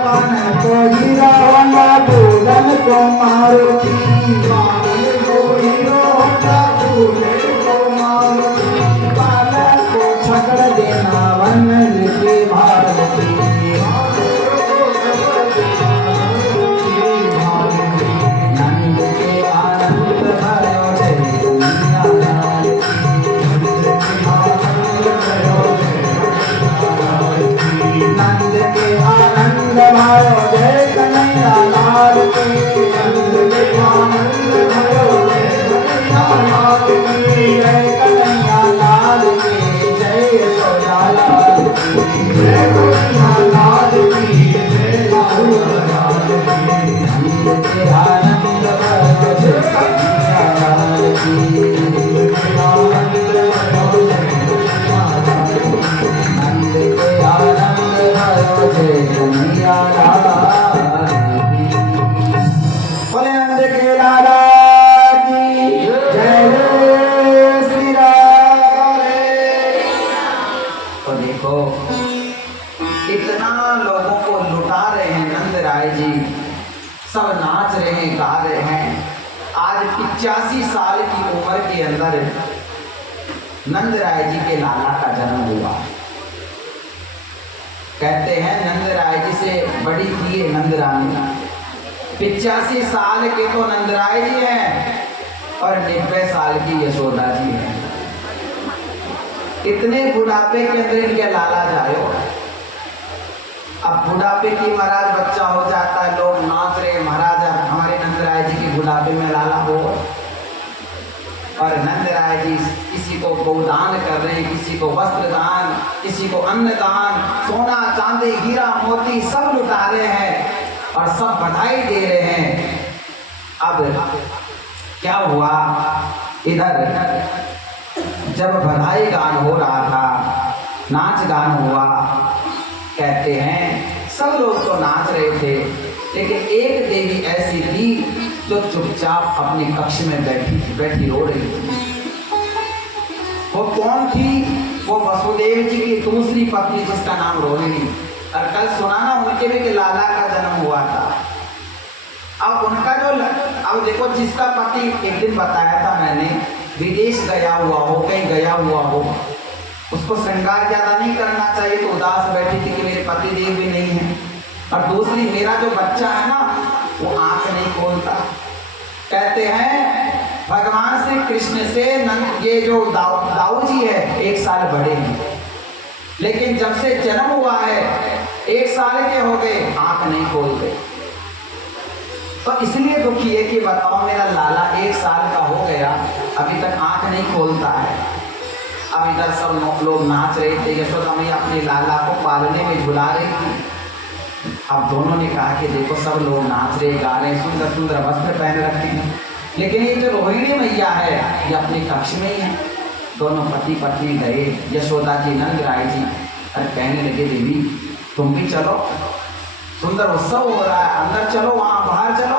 रावण को ही रावण दूलन को मारुति रावण को ही रावण दूलन को मारुति बालक को छकड़ देना वन की भारती नंद के आनंद भयो जय कन्हैया लाल नंद के आनंद भयो जय कन्हैया लाल की नंद के आनंद भयो जय कन्हैया लाल की जय यशोदा लाल की जय कन्हैया लाल की जय यशोदा लाल की नंद के आनंद भयो जय कन्हैया लाल की आनंद भयो नंद के आनंद भयो जय कन्हैया लाल बोले नंद के लाला की जय श्री राम। तो देखो इतना लोगों को लुटा रहे हैं नंद राय जी, सब नाच रहे हैं गा रहे हैं। आज 85 साल की उम्र के अंदर नंद राय जी के लाला का जन्म हुआ। कहते हैं नंद राय जी से बड़ी थी नंद रानी। 85 साल के तो नंद राय जी हैं और 90 साल की यशोदा जी हैं। इतने बुढ़ापे के अंदर इनके लाला जायो। अब बुढ़ापे की महाराज बच्चा हो जाता है, लोग नाच रहे महाराज हमारे नंद राय जी के बुढ़ापे में लाला हो। और नंद राय जी किसी को गोदान कर रहे हैं, किसी को वस्त्र दान, किसी को अन्न दान, सोना चांदी हीरा मोती सब लुटा रहे हैं और सब बधाई दे रहे हैं। अब क्या हुआ, इधर जब बधाई गान हो रहा था, नाच गान हुआ, कहते हैं सब लोग तो नाच रहे थे, लेकिन एक देवी ऐसी थी जो चुपचाप अपने कक्ष में बैठी रो रही थी। वो कौन थी? वो वसुदेव जी की दूसरी पत्नी जिसका नाम रोहिणी। और कल सुना ना उनके भी कि लाला का जन्म हुआ था। अब उनका जो अब देखो जिसका पति एक दिन बताया था मैंने विदेश गया हुआ हो, कहीं गया हुआ हो, उसको श्रृंगार ज्यादा नहीं करना चाहिए, तो उदास बैठी थी कि मेरे पति देव भी नहीं है। और दूसरी मेरा जो बच्चा है ना वो आंख नहीं खोलता। कहते हैं भगवान श्री कृष्ण से ये जो दाऊ जी है 1 साल बड़े हैं, लेकिन जब से जन्म हुआ है 1 साल के हो गए आंख नहीं खोलते। तो इसलिए दुखी है कि बताओ मेरा लाला 1 साल का हो गया अभी तक आंख नहीं खोलता है। अब इधर सब लोग नाच रहे थे, यशोदा मैया अपने लाला को पालने में झुला रही थी। अब दोनों ने कहा कि देखो सब लोग नाच रहे गा रहे, सुंदर सुंदर वस्त्र पहन रखे हैं, लेकिन ये जो रोहिणी मैया है ये अपने कक्ष में ही है। दोनों पति पत्नी गए, यशोदा जी नंद राय जी, और कहने लगे देवी तुम भी चलो, सुंदर उत्सव हो रहा है, अंदर चलो, वहाँ बाहर चलो।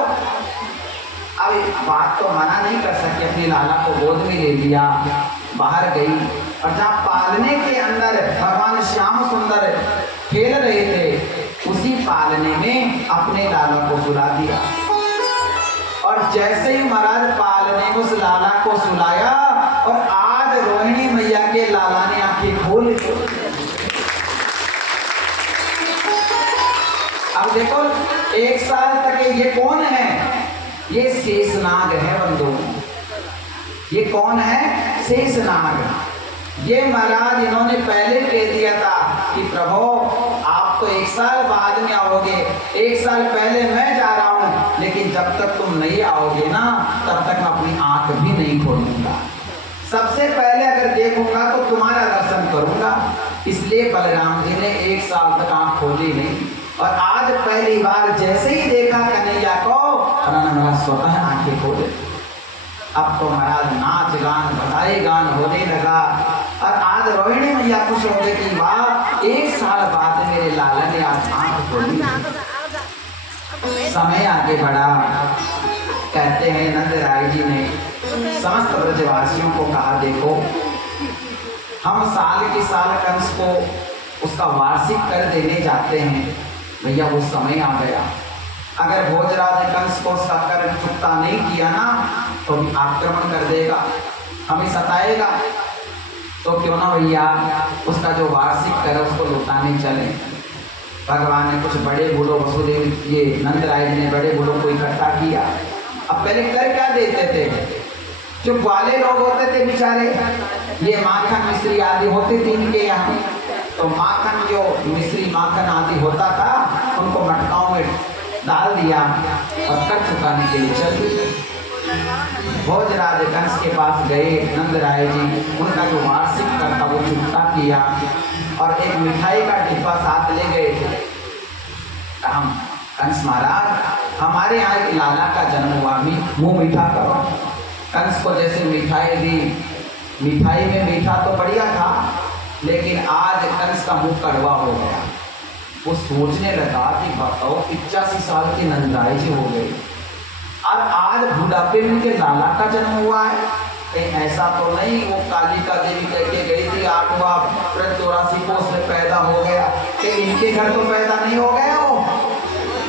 अब बात तो मना नहीं कर सके, अपने लाला को गोद में ले लिया, बाहर गई, और जहाँ पालने के अंदर भगवान श्याम सुंदर खेल रहे थे उसी पालने में अपने लाला को सुला दिया। और जैसे ही महाराज पालने में उस लाला को सुलाया और आज रोहिणी मैया के लाला ने आंखें खोल ली। अब देखो 1 साल तक ये कौन है? ये शेषनाग है बंधु। ये कौन है? शेषनाग। ये महाराज इन्होंने पहले कह दिया था कि प्रभु आप तो 1 साल बाद में आओगे, 1 साल पहले मैं जा रहा हूं, लेकिन जब तक तुम नहीं आओगे ना तब तक मैं अपनी आंख भी नहीं खोलूंगा। सबसे पहले अगर देखूंगा तो तुम्हारा दर्शन करूंगा। इसलिए बलराम जी ने 1 साल तक आंख खोली नहीं, और आज पहली बार जैसे ही देखा कन्हैया को उन्होंने स्वतः आंखें खोले। अब तो महाराज नाच गान बधाई गान होने लगा, और आज रोहिणी मैया खुश हो गई कि वाह 1 साल बाद मेरे लाला ने आज आंख खोली। समय आगे बढ़ा। कहते हैं नंद राय जी ने समस्त ब्रजवासियों को कहा देखो हम साल के साल कंस को उसका वार्षिक कर देने जाते हैं, भैया वो समय आ गया। अगर भोजराज ने कंस को उसका कर्म चुकता नहीं किया ना तो आक्रमण कर देगा, हमें सताएगा। तो क्यों ना भैया उसका जो वार्षिक कर है उसको लौटाने चले। भगवान ने कुछ बड़े बूढ़ों, वसुदेव ये नंदराय जी ने बड़े बूढ़ों को इकट्ठा किया। अब पहले कर क्या देते थे, जो ग्वाले लोग होते थे बेचारे, ये माखन मिश्री आदि होते थे इनके यहाँ, तो माखन जो मिश्री माखन आदि होता था उनको मटकाओं में डाल दिया और कर चुकाने के लिए चल दिए। भोजराज कंस के पास गए नंदराय जी, उनका जो वार्षिक कर था वो चुकता किया और एक मिठाई का डिब्बा साथ ले गए थे। हम कंस महाराज हमारे यहाँ एक लाला का जन्म हुआ, मुँह मीठा करो। कंस को जैसे मिठाई दी, मिठाई में मीठा तो बढ़िया था लेकिन आज कंस का मुँह कड़वा हो गया। वो सोचने लगा कि बताओ 85 साल की नंदराय जी हो गई और आज बुढ़ापे में उनके लाला का जन्म हुआ है। कहीं ऐसा तो नहीं वो कालिका देवी कह के गई थी 8वां व्रत 84 को उसमें पैदा हो गया कि इनके घर तो पैदा नहीं हो गया हो,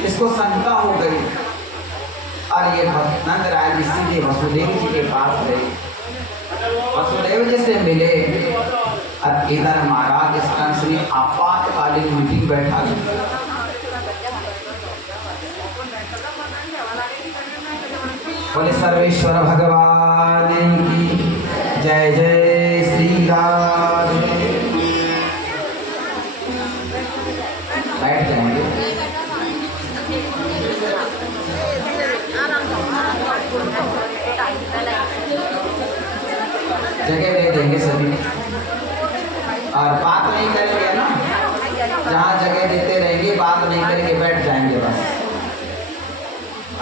इसको शंका हो गई। और ये नंदराय जी सीधे वसुदेव जी के पास गए, वसुदेव जी से मिले और इधर महाराज इस कंस ने आपातकालीन मीटिंग बैठा ली। बोले सर्वेश्वर भगवान की जय, जय श्री राम। बैठ जाएंगे। जगह दे देंगे सभी और बात नहीं करेंगे ना, जहाँ जगह देते रहेंगे बात नहीं करेंगे, बैठ जाएंगे बस।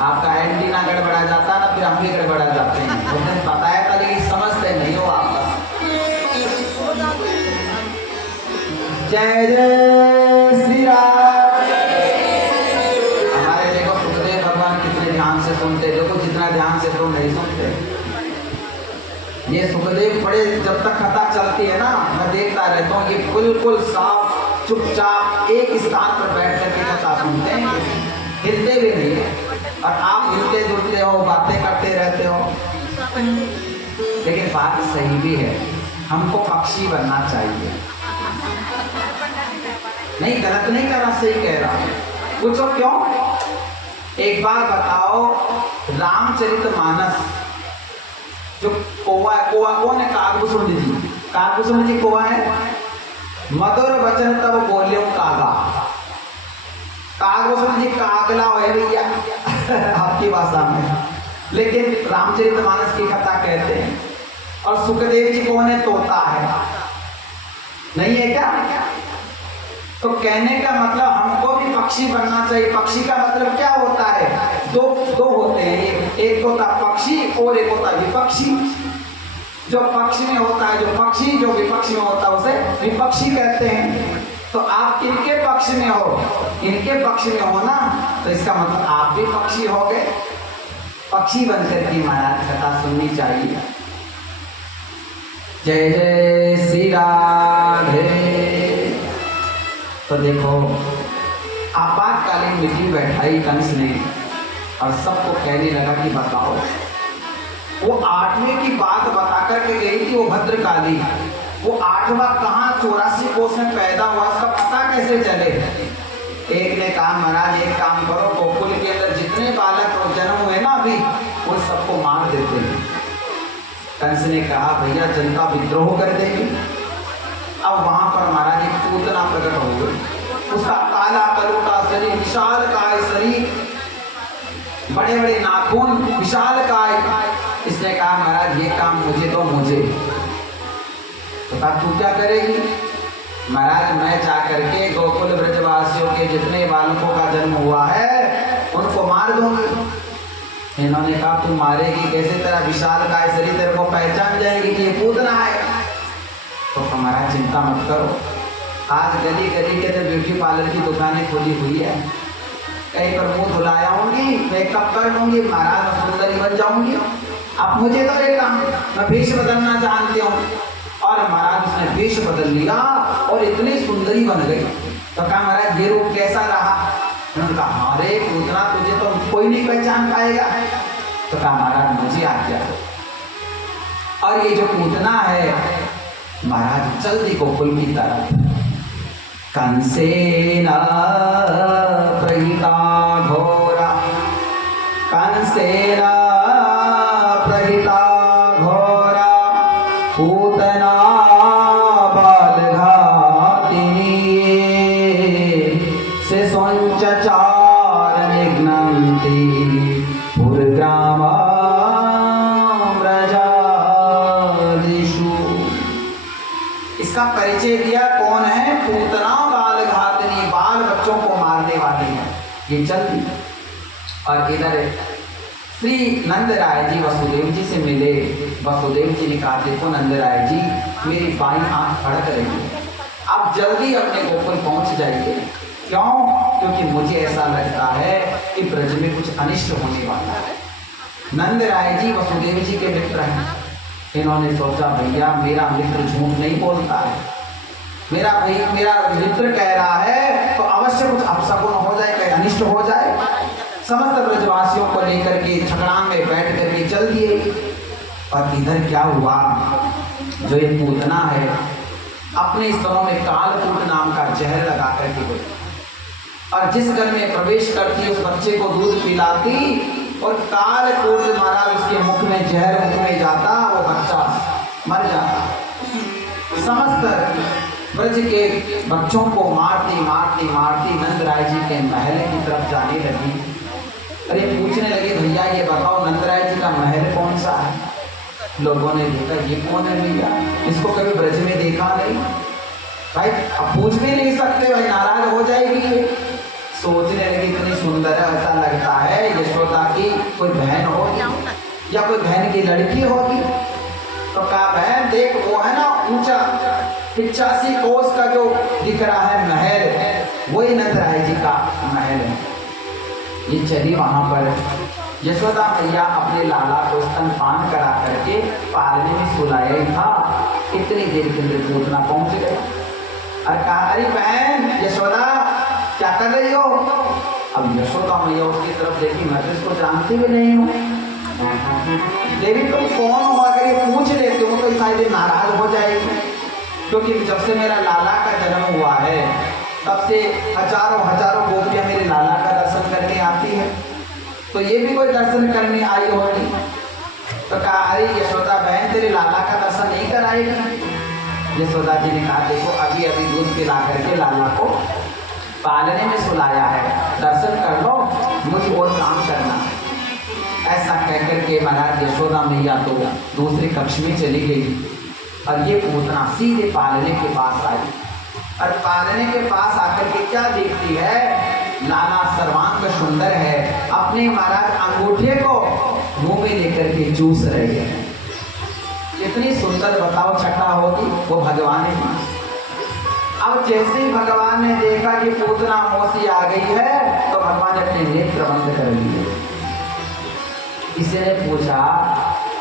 आपका एंटीना गड़बड़ा जाता है ना, फिर हम भी गड़बड़ा जाते हैं। उन्होंने बताया था लेकिन समझते नहीं हो आप। जय जय श्री राम। हमारे देखो सुखदेव भगवान कितने ध्यान से सुनते, देखो जितना ध्यान से तो नहीं सुनते। ये सुखदेव बड़े, जब तक कथा चलती है ना मैं देखता रहता हूँ, ये बिल्कुल साफ चुपचाप एक स्थान पर बैठ करके कथा सुनते हैं, हिलते भी नहीं। और आप हिलते जुलते हो, बातें करते रहते हो। लेकिन बात सही भी है, हमको पक्षी बनना चाहिए। नहीं गलत नहीं कर रहा, सही कह रहा। पूछो क्यों? एक बार बताओ, रामचरितमानस जो कौवा है, कौवा कौन है? कागभूषण जी। कागभूषण जी कौवा है। मधुर वचन तब बोल्यो कागा। कागभूषण जी कागला है भैया आपकी भाषा में, लेकिन रामचरितमानस की कथा कहते हैं। और सुखदेव जी कौन है? तोता है, नहीं है क्या? तो कहने का मतलब हमको भी पक्षी बनना चाहिए। पक्षी का मतलब क्या होता है? दो होते हैं, एक होता पक्षी और एक होता विपक्षी। जो पक्ष में होता है जो पक्षी, जो विपक्ष में होता है उसे विपक्षी कहते हैं। तो आप किनके पक्ष में हो? इनके पक्ष में हो ना, तो इसका मतलब आप भी पक्षी हो गए। पक्षी बनकर की महाराज कथा सुननी चाहिए। जय जय श्री राधे। तो देखो आपातकालीन मीटिंग बैठाई कंस ने और सबको कहने लगा कि बताओ, वो 8वें की बात बता करके गई थी वो भद्रकाली, वो 8वां कहाँ 84 कोस में पैदा हुआ, इसका पता कैसे चले? एक ने कहा महाराज एक काम करो, गोकुल के अंदर जितने बालक जन्म हुए ना अभी, वो सबको मार देते हैं। कंस ने कहा भैया जनता विद्रोह कर देगी। अब वहां पर महाराज एक पूतना प्रकट हो गई, उसका काला कलूटा शरीर, विशाल काय शरीर, बड़े बड़े नाखून, विशाल काय। इसने कहा महाराज ये काम मुझे दो, मुझे। तो तू क्या करेगी? महाराज मैं जा करके गोकुल ब्रजवासियों के जितने बालकों का जन्म हुआ है उनको मार दूंगी। इन्होंने कहा तू मारेगी कैसे? तेरा विशाल काय शरीर तेरे को पहचान जाएगी कि ये पूतना है। तो हमारा चिंता मत करो, आज गली गली के तो ब्यूटी पार्लर की दुकानें खुली हुई है, कहीं पर मुंह धुलाया होंगी, मेकअप कर लूंगी, महाराज सुंदरी बन जाऊंगी। अब मुझे तो एक काम, मैं भेष बदलना जानती हूँ। और महाराज उसने भेष बदल लिया और इतनी सुंदरी बन गई। तो कहा महाराज ये रूप कैसा रहा? उन्होंने कहा हाँ रे पूतना, तुझे तो कोई नहीं पहचान पाएगा। तो कहा महाराज मुझे आज्ञा दो। और ये जो पूतना है महाराज चल दी गोकुल की तरफ। कंसेन प्रहिता घोरा, कंसेन प्रहिता घोरा, पूतना बालघातिनी, से संचार निघ्नन्ति पुरग्राम व्रजादिषु। इसका परिचय दिया कौन है? पूतना बालघातिनी, बाल बच्चों को मारने वाली है। ये चलती और इधर श्री नंद राय जी वसुदेव जी से मिले। वसुदेव जी ने कहा देखो नंद राय जी, मेरी बाईं आंख फड़क रही है, आप जल्दी अपने गोकुल पहुंच जाइए। क्यों? क्योंकि मुझे ऐसा लगता है कि ब्रज में कुछ अनिष्ट होने वाला है। नंद राय जी वसुदेव जी के मित्र हैं। इन्होंने सोचा भैया मेरा मित्र झूठ नहीं बोलता है, मेरा मित्र कह रहा है तो अवश्य कुछ अपशकुन हो जाए, कहीं अनिष्ट हो जाए। समस्त ब्रजवासियों को लेकर के छकड़ाम में बैठ करके चल दिए। और इधर क्या हुआ, जो ये पूतना है अपने स्तनों में कालकूट नाम का जहर लगा करके गई, और जिस घर में प्रवेश करती उस बच्चे को दूध पिलाती, और कालकूट महाराज उसके मुख में जहर मुख में जाता, वो बच्चा मर जाता। समस्त ब्रज के बच्चों को मारती मारती मारती नंद राय जी के महल की तरफ जाने लगी। अरे पूछने लगे भैया ये बताओ नंद राय जी का महल कौन सा है? लोगों ने देखा ये कौन है भैया, इसको कभी ब्रज में देखा नहीं। भाई अब पूछ भी नहीं सकते, भाई नाराज हो जाएगी। सोचने लगी इतनी सुंदर है, ऐसा लगता है यशोदा की कोई बहन होगी या कोई बहन की लड़की होगी। तो कहा बहन देख वो है ना ऊंचा 85 कोस का जो दिख रहा है महल, वही नंद राय जी का महल है। ये चली वहां पर। यशोदा मैया अपने लाला को स्तनपान करा करके पालने में सुलाया ही था, इतनी देर के अंदर पूतना पहुंच गए और कहा अरे बहन यशोदा क्या कर रही हो? अब यशोदा मैया उसकी तरफ देखी, मैं तो इसको जानती भी नहीं हूँ। देवी तुम कौन हो? अगर ये पूछ लेते हो तो शायद नाराज हो जाएगी, क्योंकि जब से मेरा लाला का जन्म हुआ है तब से हजारों हजारों गोपियां मेरे लाला का दर्शन करने आती है, तो ये भी कोई दर्शन करने आई होगी। तो कहा अरे यशोदा बहन तेरे लाला का दर्शन नहीं कराएगी? यशोदा जी ने कहा देखो अभी अभी दूध पिला करके लाला को पालने में सुलाया है, दर्शन कर लो, मुझे और काम करना है। ऐसा कहकर के महाराज यशोदा मैया तो दूसरे कक्ष में चली गई और ये पूतना सीधे पालने के पास आई। और पालने के पास आकर के क्या देखती है, लाला सर्वांग सुंदर है, अपने महाराज अंगूठे को मुंह में लेकर के चूस रही है। कितनी सुंदर बताओ छटा होगी वो भगवान है। अब जैसे ही भगवान ने देखा कि पूतना मौसी आ गई है तो भगवान ने अपने नेत्र बंद कर लिए। किसी ने पूछा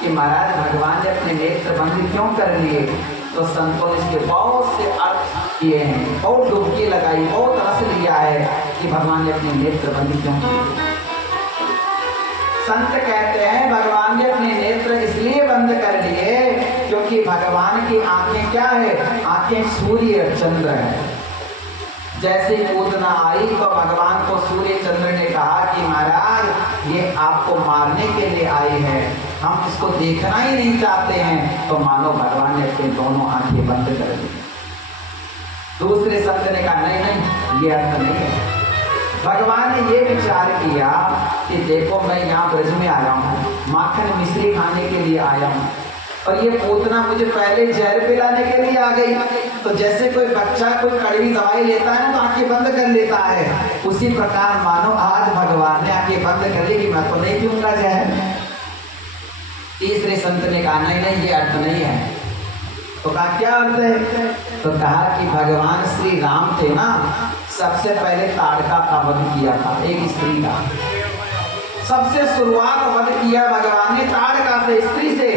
कि महाराज भगवान ने अपने नेत्र बंद क्यों कर लिए? तो संतों ने इसके बहुत से अर्थ किए हैं, बहुत डुबकी लगाई, बहुत रस लिया है कि भगवान ने अपने नेत्र बंद क्यों किए। संत कहते हैं भगवान ने अपने नेत्र इसलिए बंद कर लिए क्योंकि भगवान की आंखें क्या है, आंखें सूर्य चंद्र है। जैसे पूतना आई तो भगवान को सूर्य चंद्र ने कहा कि महाराज ये आपको मारने के लिए आई है, हम इसको देखना ही नहीं चाहते हैं। तो मानो भगवान ने अपने दोनों आंखें बंद कर दी। दूसरे संत ने कहा नहीं नहीं ये अर्थ नहीं है। भगवान ने ये विचार किया कि देखो मैं यहाँ ब्रज में आया हूँ, माखन मिश्री खाने के लिए आया हूँ, और ये पूतना मुझे पहले जहर पिलाने के लिए आ गई। तो जैसे कोई बच्चा कोई कड़वी दवाई लेता है ना तो आंखें बंद कर लेता है, उसी प्रकार मानो आज भगवान ने आंखें बंद कर ली कि मैं तो नहीं पीऊंगा जहर। तीसरे संत ने कहा नहीं नहीं ये अर्थ नहीं है। तो कहा क्या अर्थ है? तो कहा कि भगवान श्री राम थे ना, सबसे पहले ताड़का का वध किया था, एक स्त्री का सबसे शुरुआत वध किया भगवान ने ताड़का से, स्त्री से।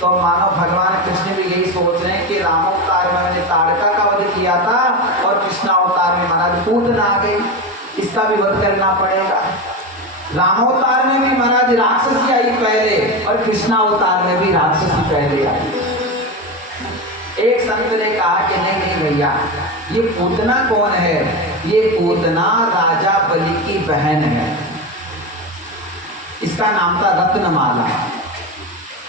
तो मानो भगवान कृष्ण भी यही सोच रहे हैं कि रामोवतार में मैंने ताड़का का वध किया था और कृष्णावतार में महाराज पूतना आ गई। इसका भी वध करना पड़ेगा। रामावतार में भी महाराज राक्षसी आई पहले और कृष्णावतार में भी राक्षसी पहले आई। एक संत ने कहा कि नहीं नहीं भैया, ये पूतना कौन है? ये पूतना राजा बलि की बहन है। इसका नाम था रत्नमाला।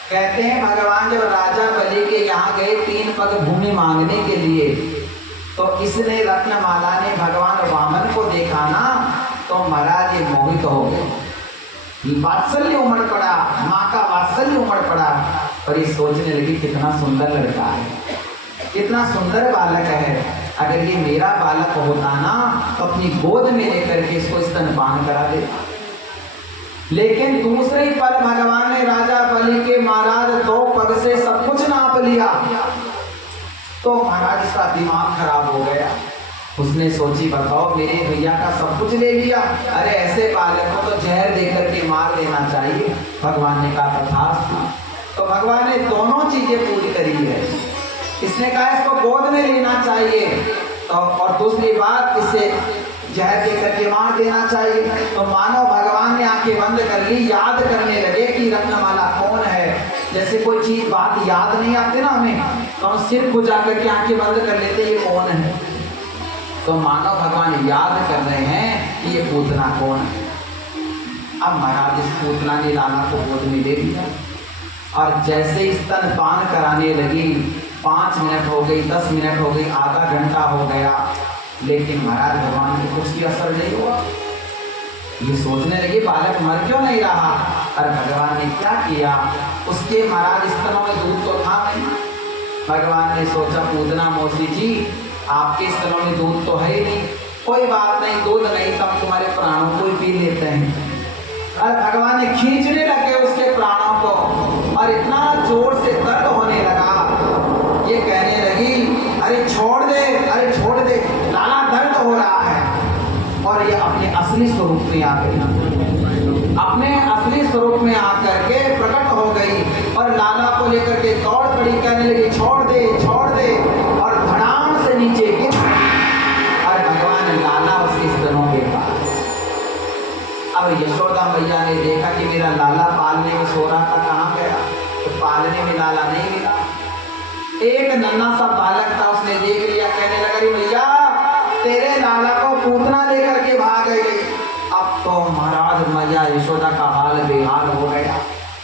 कहते हैं भगवान जब राजा बलि के यहाँ गए 3 पग भूमि मांगने के लिए, तो इसने रत्नमाला ने भगवान वामन को देखा ना, तो महाराज ये मोहित हो गए। वात्सल्य उमड़ पड़ा, माँ का वात्सल्य उमड़ पड़ा। और ये सोचने लगी कितना सुंदर लड़का है, कितना सुंदर बालक है। अगर ये मेरा बालक होता ना तो अपनी गोद में लेकर के इसको स्तनपान करा दे। लेकिन दूसरे ही पल भगवान ने राजा बलि के महाराज 2 पग से सब कुछ नाप लिया। तो महाराज इसका दिमाग खराब हो गया। उसने सोची बताओ मेरे भैया का सब कुछ ले लिया, अरे ऐसे बालक को तो जहर देकर के मार देना चाहिए। भगवान ने कहा तथास्तु। तो भगवान ने दोनों चीजें पूरी करी है। इसने कहा इसको गोद में लेना चाहिए, तो और दूसरी बात इसे जहर देकर के मार देना चाहिए। तो मानो भगवान ने आंखें बंद कर ली, याद करने लगे कि रत्नमाला कौन है। जैसे कोई चीज बात याद नहीं आती ना हमें, तो हम सिर खुजा करके आंखें बंद कर लेते ये कौन है। तो मानो भगवान याद कर रहे हैं कि ये पूतना कौन है। अब महाराज इस पूतना ने लाला को गोद में ले लिया और जैसे स्तनपान कराने लगी, 5 मिनट हो गई, 10 मिनट हो गई, आधा घंटा हो गया, लेकिन महाराज भगवान को कुछ भी असर नहीं हुआ। ये सोचने लगे बालक मर क्यों नहीं रहा। और भगवान ने क्या किया, उसके महाराज स्तनों में दूध तो था नहीं। भगवान ने सोचा पूतना मौसी जी आपके स्तनों में दूध तो है ही नहीं, कोई बात नहीं, दूध नहीं तो हम तुम्हारे प्राणों को ही पी लेते हैं। और भगवान ने खींचने लगे उसके प्राणों को और इतना जोर से दर्द होने लगा। ये कहने लगी अरे छोड़ दे, अरे छोड़ दे, लाला दर्द हो रहा है। और ये अपने असली स्वरूप में आ गई, अपने असली स्वरूप में आकर के प्रकट हो गई और लाला को लेकर के दौड़ पड़ी, कहने लगी छोड़ दे छोड़ दे, और धड़ाम से नीचे गिर। और भगवान लाला उसके स्तनों के पास। अब यशोदा मैया ने देखा कि मेरा लाला पालने में सो रहा था, कहाँ गया, तो पालने में लाला नहीं मिला। एक नन्हा सा बालक था, उसने देख लिया, कहने लगा भैया तेरे लाला को पूतना लेकर के भाग गई। अब तो महाराज मैया यशोदा का हाल बेहाल हो गया,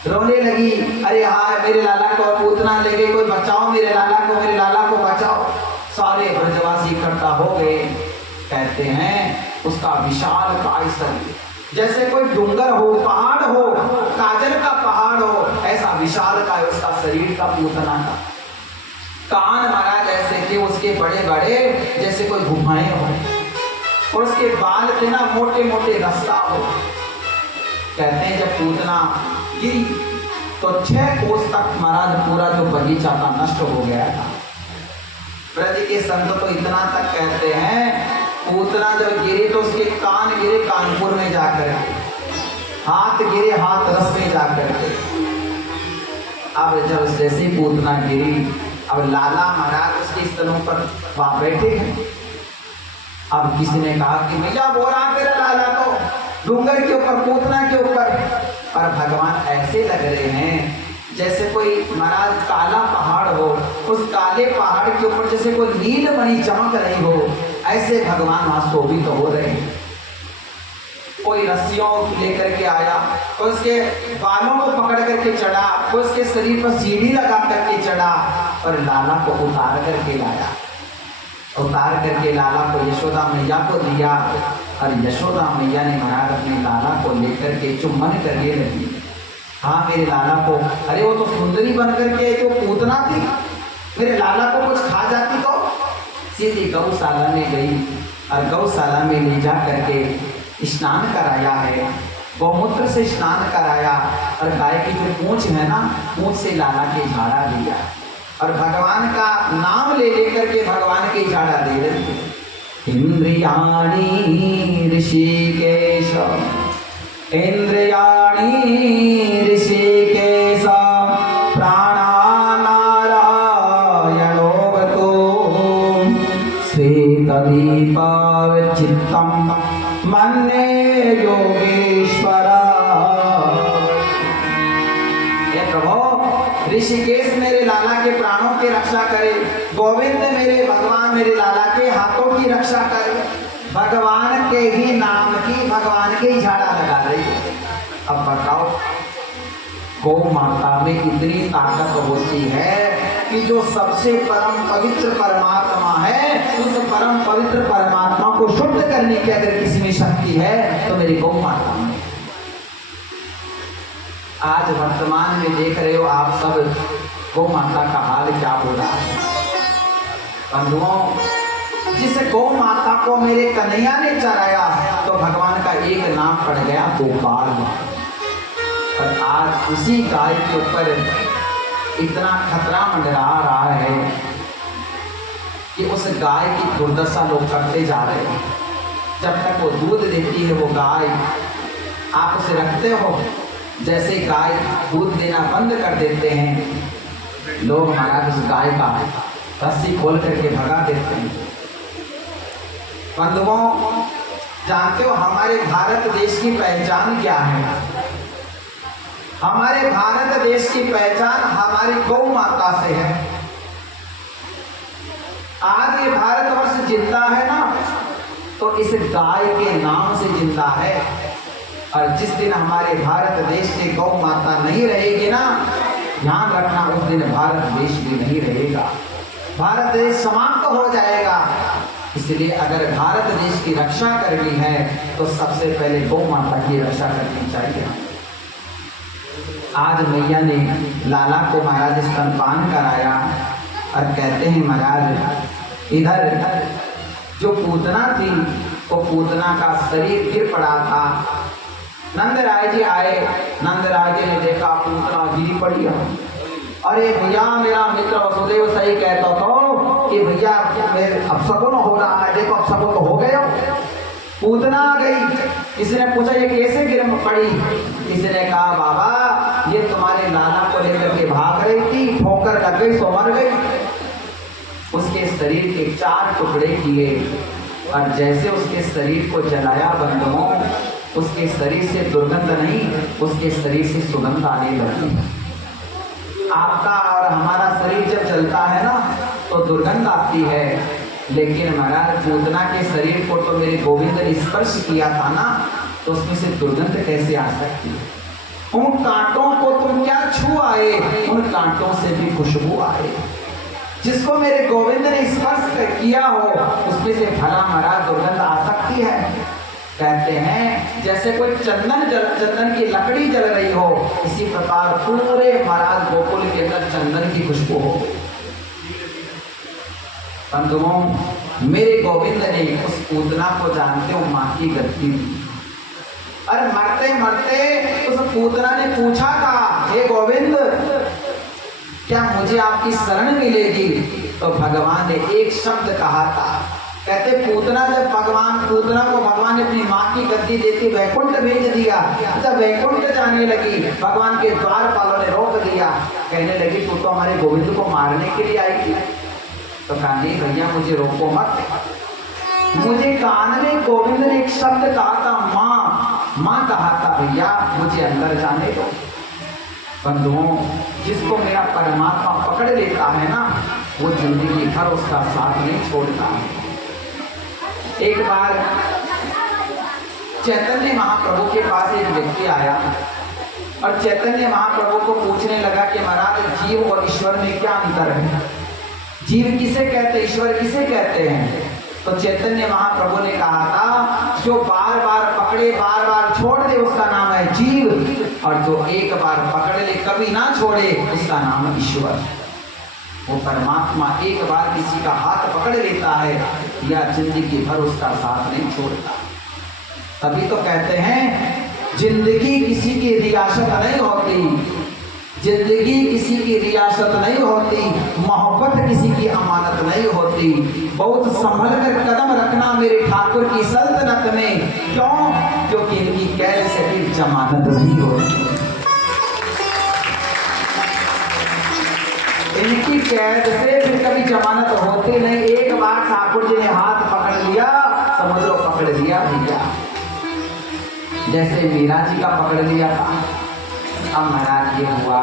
रोने लगी, अरे हाँ मेरे लाला को पूतना ले गई, कोई बचाओ मेरे लाला को, मेरे लाला को बचाओ। सारे ब्रजवासी इकट्ठा हो गए। कहते हैं उसका विशाल काय शरीर, जैसे कोई डूंगर हो, पहाड़ हो, काजल का पहाड़ हो, ऐसा विशाल काय उसका शरीर का पूतना का। कान महाराज ऐसे थे उसके बड़े बड़े जैसे कोई गुफाएं हो, और उसके बाल थे ना मोटे मोटे रास्ता हो। कहते हैं जब पूतना गिरी तो 6 कोस तक महाराज पूरा जो बगीचा था नष्ट हो गया था। ब्रज के संत तो इतना तक कहते हैं पूतना जब गिरी तो उसके कान गिरे कानपुर में जाकर के, हाथ गिरे हाथरस में जाकर के। अब जब जैसे पूतना गिरी, अब लाला महाराज उसके स्तनों पर वहां बैठे हैं। अब किसी ने कहा कि भैया बोरा मेरा लाला तो डूंगर के ऊपर, पूतना के ऊपर। और भगवान ऐसे लग रहे हैं जैसे कोई महाराज काला पहाड़ हो, उस काले पहाड़ के ऊपर जैसे कोई नीलमणि चमक रही हो, ऐसे भगवान वहां शोभित हो रहे हैं। कोई रस्सियों लेकर के आया, कोई उसके बालों को पकड़ करके चढ़ा, कोई उसके शरीर पर सीढ़ी लगा करके चढ़ा और लाला को उतार करके लाया। उतार करके लाला को यशोदा मैया को दिया और यशोदा मैया ने महाराज अपने लाला को लेकर के चुम्बन करने लगी। हाँ मेरे लाला को, अरे वो तो सुंदरी बन करके तो पूतना थी, मेरे लाला को कुछ खा जाती तो। सीधी गौशाला में गई और गौशाला में ले जा करके स्नान कराया है, गौमूत्र से स्नान कराया और गाय की जो पूंछ है ना, पूंछ से लाला के झाड़ा दिया और भगवान का नाम ले लेकर के भगवान के झाड़ा दे रहे। इंद्रियाणी ऋषिकेश, इंद्रियाणी ऋषिकेश, प्राणानारायणो वतो, श्वेतदीपविचित्तं धन्य योगेश्वरा। हे प्रभु, ऋषिकेश मेरे लाला के प्राणों की रक्षा करे, गोविंद मेरे भगवान मेरे लाला के हाथों की रक्षा करे। भगवान के ही नाम की, भगवान के ही झाड़ा लगा रही है। अब बताओ, गौ माता में इतनी ताकत होती है कि जो सबसे परम पवित्र परमात्मा है, उस परम पवित्र परमात्मा को शुद्ध करने की अगर किसी में शक्ति है तो मेरी गौ माता में। आज वर्तमान में देख रहे हो आप सब, गौ माता का हाल क्या हो रहा है। बंधुओं, जिस गौ माता को मेरे कन्हैया ने चराया तो भगवान का एक नाम पड़ गया गोपाल। पर आज उसी गाय के ऊपर इतना खतरा मंडरा रहा है कि उस गाय की दुर्दशा लोग करते जा रहे हैं। जब तक वो दूध देती है वो गाय, आप उसे रखते हो, जैसे गाय दूध देना बंद कर देते हैं लोग, महाराज उस गाय का रस्सी खोल करके भगा देते हैं। बंधुओं, जानते हो हमारे भारत देश की पहचान क्या है? हमारे भारत देश की पहचान हमारी गौ माता से है। आज ये भारतवर्ष जिंदा है ना, तो इस गाय के नाम से जिंदा है। और जिस दिन हमारे भारत देश की गौ माता नहीं रहेगी ना, ध्यान रखना, उस दिन भारत देश भी नहीं रहेगा, भारत देश समाप्त हो जाएगा। इसलिए अगर भारत देश की रक्षा करनी है तो सबसे पहले गौ माता की रक्षा करनी चाहिए। आज मैया ने लाला को महाराज स्तनपान कराया और कहते हैं महाराज, इधर जो पूतना थी वो पूतना का शरीर गिर पड़ा था। नंदराय जी आए, नंदराय जी ने देखा पूतना गिरी पड़ी है। अरे भैया, मेरा मित्र वसुदेव सही कहता था कि भैया अपशकुन हो रहा है, देखो अपशकुन तो हो गया। पूतना आ गई, इसने पूछा ये कैसे गिर पड़ी? इसने कहा बाबा, ये तुम्हारे लाला को लेकर के भाग रही थी, ठोकर लग गई सो मर गई। उसके शरीर के 4 टुकड़े किए और जैसे उसके शरीर को जलाया बंधुओं, उसके शरीर से दुर्गंध नहीं, उसके शरीर से सुगंध आने लगी। आपका और हमारा शरीर जब जलता है ना तो दुर्गंध आती है, लेकिन महाराज पूतना के शरीर को तो मेरे गोविंद ने स्पर्श किया था ना, तो उसमें से दुर्गंध कैसे आ सकती है? उन कांटों को तुम क्या छू आए, उन कांटों से भी खुशबू आए। जिसको मेरे गोविंद ने स्पर्श किया हो उसमें से भला महाराज दुर्गंध आ सकती है? कहते हैं जैसे कोई चंदन की लकड़ी जल रही हो, इसी प्रकार पूरे महाराज गोकुल के अंदर चंदन की खुशबू हो। बंधुओं, मेरे गोविंद ने उस पूतना को जानते हो मां की गद्दी दी। और मरते मरते उस पूतना ने पूछा था, हे गोविंद, क्या मुझे आपकी शरण मिलेगी? तो भगवान ने एक शब्द कहा था। कहते पूतना, जब पूतना को भगवान ने अपनी माँ की गद्दी देती वैकुंठ भेज दिया। जब वैकुंठ जाने लगी, भगवान के द्वारपालों ने रोक दिया, कहने लगी तू तो हमारे गोविंद को मारने के लिए आई थी। तो कहा नहीं भैया, मुझे रोको मत। मुझे कान में गोविंद ने एक शब्द कहा था, माँ, माँ कहा था भैया, मुझे अंदर जाने दो। बंधुओं, जिसको मेरा परमात्मा पकड़ लेता है ना, वो जिंदगी भर उसका साथ नहीं छोड़ता है। एक बार चैतन्य महाप्रभु के पास एक व्यक्ति आया और चैतन्य महाप्रभु को पूछने लगा कि महाराज, जीव और ईश्वर में क्या अंतर है? जीव किसे कहते, ईश्वर किसे कहते हैं? तो चैतन्य महाप्रभु ने कहा था, जो बार बार पकड़े बार बार छोड़ दे उसका नाम है जीव, और जो एक बार पकड़ ले कभी ना छोड़े उसका नाम है ईश्वर। वो परमात्मा एक बार किसी का हाथ पकड़ लेता है या जिंदगी भर उसका साथ नहीं छोड़ता। तभी तो कहते हैं जिंदगी किसी की रियासत नहीं होती, जिंदगी किसी की रियासत नहीं होती, मोहब्बत किसी की अमानत नहीं होती। बहुत संभल कर कदम रखना मेरे ठाकुर की सल्तनत में। क्यों? क्योंकि इनकी कैद से भी जमानत नहीं होती, इनकी कैद से फिर कभी जमानत होती नहीं। एक बार ठाकुर जी ने हाथ पकड़ लिया, समझ लो पकड़ लिया भैया। जैसे मीरा जी का पकड़ लिया था। अब महाराज ये हुआ,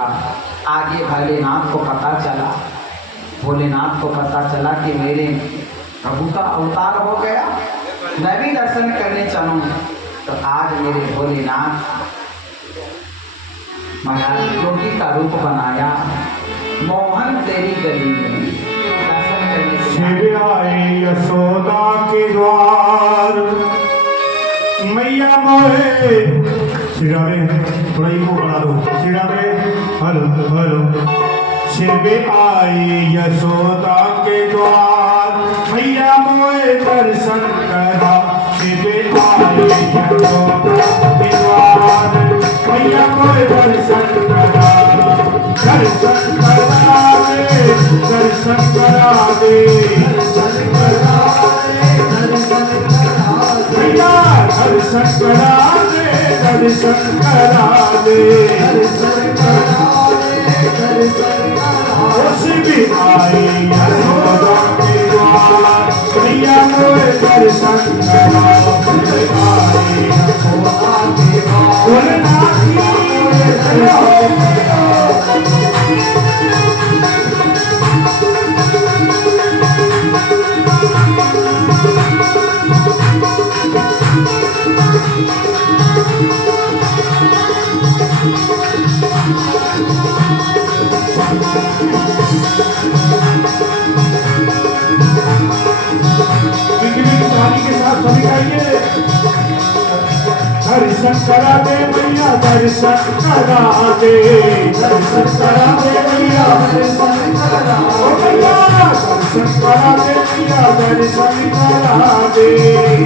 आगे भोलेनाथ को पता चला, भोलेनाथ को पता चला कि मेरे प्रभु का अवतार हो गया, मैं भी दर्शन करने चलूं। तो आज मेरे भोलेनाथ महाराज योगी का रूप बनाया, मोहन तेरी गली में दर्शन करने शिव आए यशोदा के द्वार, मैया मोहे श्री राधे, थोड़ा इको बढ़ा दो, श्री राधे, हेलो हेलो। शिव आए यशोदा के द्वार, मैया मोहे दर्शन करा। शिव आए यशोदा के द्वार, मैया मोहे दर्शन करा। दर्शन करा दे, दर्शन करा दे, दर्शन करा दे, दर्शन करा दे, मैया दर्शन करा दे, दर्शन करा दे, दर्शन करा दे, दर्शन करा दे। शिव आए यशोदा के द्वार, मैया मोहे दर्शन करा। शिव आए यशोदा के द्वार, भोलेनाथ की जय हो। दर्शन करा दे मैया, दर्शन करा दे, दर्शन करा दे मैया, दर्शन करा दे मैया, दर्शन करा दे मैया, दर्शन करा दे,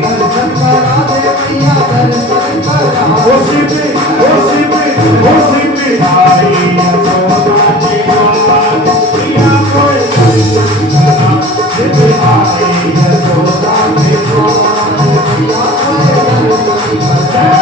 दर्शन करा दे मैया, दर्शन करा दे। ओ शिव, ओ शिव, ओ शिव आए यशोदा के द्वार, मैया मोहे दर्शन करा। शिव आए यशोदा के द्वार, मैया मोहे दर्शन करा।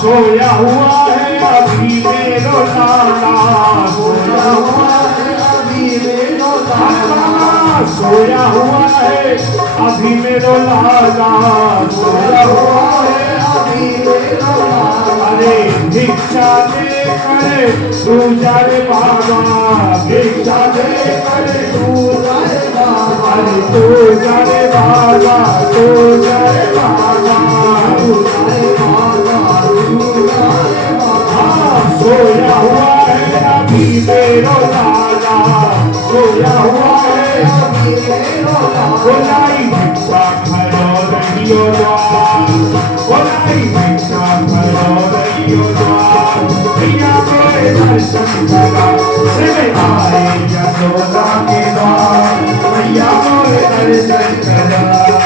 सोया हुआ है अभी मेरो लाला, सोया हुआ है अभी मेरो लाला, सोया हुआ है अभी मेरो लाला, सोया हुआ है अभी मेरो लाला। अरे भिक्षा दे करे तू जा रे बाबा, भिक्षा दे करे तू जा रे बाबा, अरे तू जा रे बाबा, तू जा रे बाबा, तू जा रे बाबा। सोया हुआ है अभी मेरो लाला, सोया हुआ है अभी मेरो लाला। बोलाई भिक्षा खरो रहियो द्वार, बोलाई भिक्षा खरो रहियो द्वार, मैया मोहे दर्शन करा। शिव आए यशोदा के द्वार, मैया मोहे दर्शन करा।